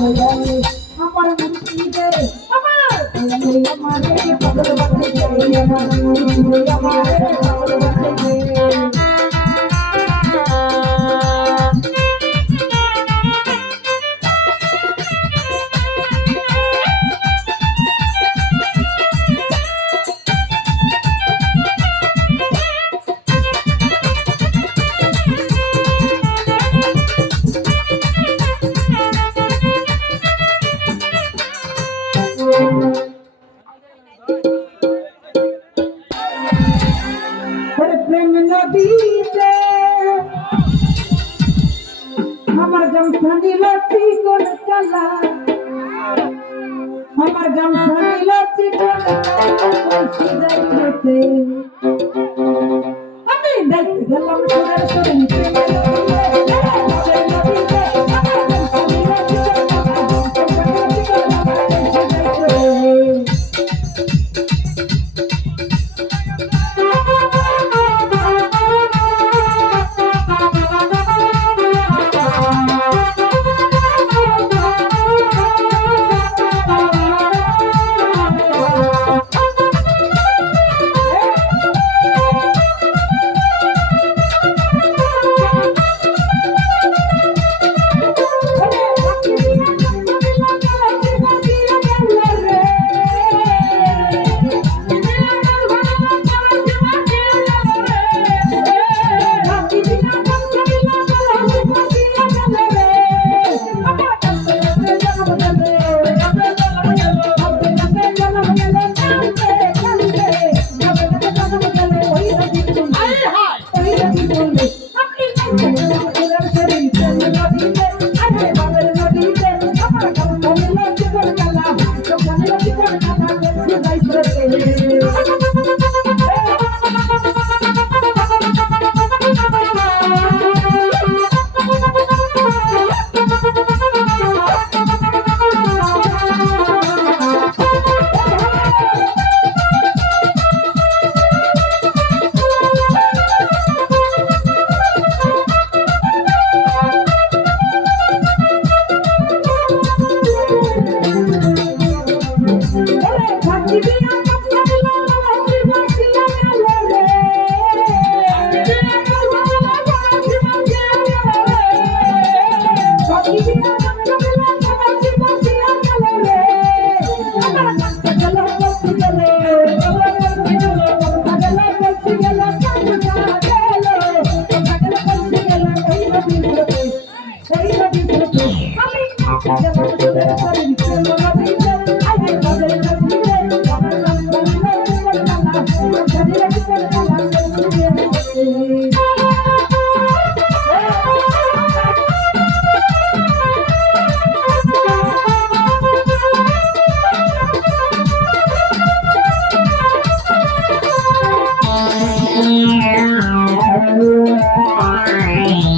আমার মুক্তি দে আমার আমার আমার নদীতে আমার গামছা নিল চিকন কালা আমার গামছা নিল চিকন আমি দেখতে গেলাম সুরের সুরে I'm gonna go to the party. Bye.